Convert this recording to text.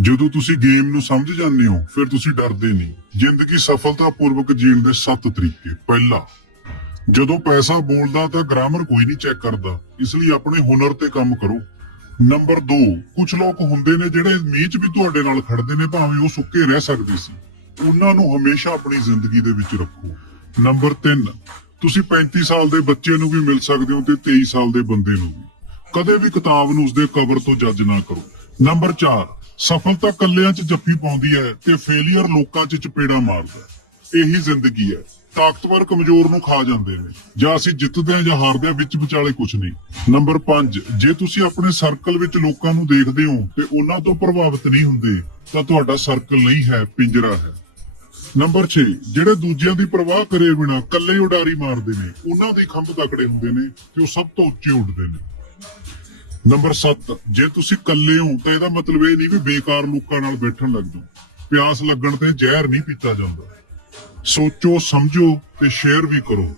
ਜਦੋਂ ਤੁਸੀਂ ਗੇਮ ਨੂੰ ਸਮਝ ਜਾਂਦੇ ਹੋ, ਫਿਰ ਤੁਸੀਂ ਡਰਦੇ ਨਹੀਂ। ਜ਼ਿੰਦਗੀ ਸਫਲਤਾਪੂਰਵਕ ਜੀਣ ਦੇ 7 ਤਰੀਕੇ। ਪਹਿਲਾ, ਜਦੋਂ ਪੈਸਾ ਬੋਲਦਾ ਤਾਂ ਗ੍ਰਾਮਰ ਕੋਈ ਨਹੀਂ ਚੈੱਕ ਕਰਦਾ, ਇਸ ਲਈ ਆਪਣੇ ਹੁਨਰ ਤੇ ਕੰਮ ਕਰੋ। ਨੰਬਰ 2 ਕੁਝ ਲੋਕ ਹੁੰਦੇ ਨੇ ਜਿਹੜੇ ਮੀਂਹ 'ਚ ਵੀ ਤੁਹਾਡੇ ਨਾਲ ਖੜਦੇ ਨੇ, ਭਾਵੇਂ ਉਹ ਸੁੱਕੇ ਰਹਿ ਸਕਦੇ ਸੀ। ਉਹਨਾਂ ਨੂੰ ਹਮੇਸ਼ਾ ਆਪਣੀ ਜ਼ਿੰਦਗੀ ਦੇ ਵਿੱਚ ਰੱਖੋ। ਨੰਬਰ 3 ਤੁਸੀਂ 35 ਸਾਲ ਦੇ ਬੱਚੇ ਨੂੰ ਵੀ ਮਿਲ ਸਕਦੇ ਹੋ ਤੇ 23 ਸਾਲ ਦੇ ਬੰਦੇ ਨੂੰ ਵੀ। ਕਦੇ ਵੀ ਕਿਤਾਬ ਨੂੰ ਉਸਦੇ ਕਵਰ ਤੋਂ ਜੱਜ ਨਾ ਕਰੋ। ਨੰਬਰ 4 ਸਫਲਤਾ ਕੱਲਿਆਂ 'ਚ ਜੱਫੀ ਪਾਉਂਦੀ ਹੈ ਤੇ ਫੇਲਿਅਰ ਲੋਕਾਂ 'ਚ ਚਪੇੜਾ ਮਾਰਦਾ ਹੈ। ਇਹੀ ਜ਼ਿੰਦਗੀ ਹੈ। ਤਾਕਤਵਰ ਕਮਜ਼ੋਰ ਨੂੰ ਖਾ ਜਾਂਦੇ ਨੇ। ਜਾਂ ਅਸੀਂ ਜਿੱਤਦੇ ਹਾਂ ਜਾਂ ਹਾਰਦੇ ਹਾਂ, ਵਿੱਚ ਵਿਚਾਲੇ ਕੁਝ ਨਹੀਂ। ਨੰਬਰ 5 ਜੇ ਤੁਸੀਂ ਆਪਣੇ ਸਰਕਲ ਵਿੱਚ ਲੋਕਾਂ ਨੂੰ ਦੇਖਦੇ ਹੋ ਤੇ ਉਹਨਾਂ ਤੋਂ ਪ੍ਰਭਾਵਿਤ ਨਹੀਂ ਹੁੰਦੇ, ਤਾਂ ਤੁਹਾਡਾ ਸਰਕਲ ਨਹੀਂ ਹੈ, ਪਿੰਜਰਾ ਹੈ। ਨੰਬਰ 6 ਜਿਹੜੇ ਦੂਜਿਆਂ ਦੀ ਪਰਵਾਹ ਕਰੇ ਬਿਨਾ ਕੱਲੇ ਉਡਾਰੀ ਮਾਰਦੇ ਨੇ, ਉਹਨਾਂ ਦੇ ਖੰਭ ਤਕੜੇ ਹੁੰਦੇ ਨੇ ਤੇ ਉਹ ਸਭ ਤੋਂ ਉੱਚੇ ਉੱਡਦੇ ਨੇ। ਨੰਬਰ 7 ਜੇ ਤੁਸੀਂ ਇਕੱਲੇ ਹੋ ਤਾਂ ਇਹਦਾ ਮਤਲਬ ਇਹ ਨਹੀਂ ਵੀ ਬੇਕਾਰ ਲੋਕਾਂ ਨਾਲ ਬੈਠਣ ਲੱਗ ਜਾਓ। ਪਿਆਸ ਲੱਗਣ ਤੇ ਜ਼ਹਿਰ ਨਹੀਂ ਪੀਤਾ ਜਾਂਦਾ। ਸੋਚੋ, ਸਮਝੋ ਤੇ ਸ਼ੇਅਰ ਵੀ ਕਰੋ।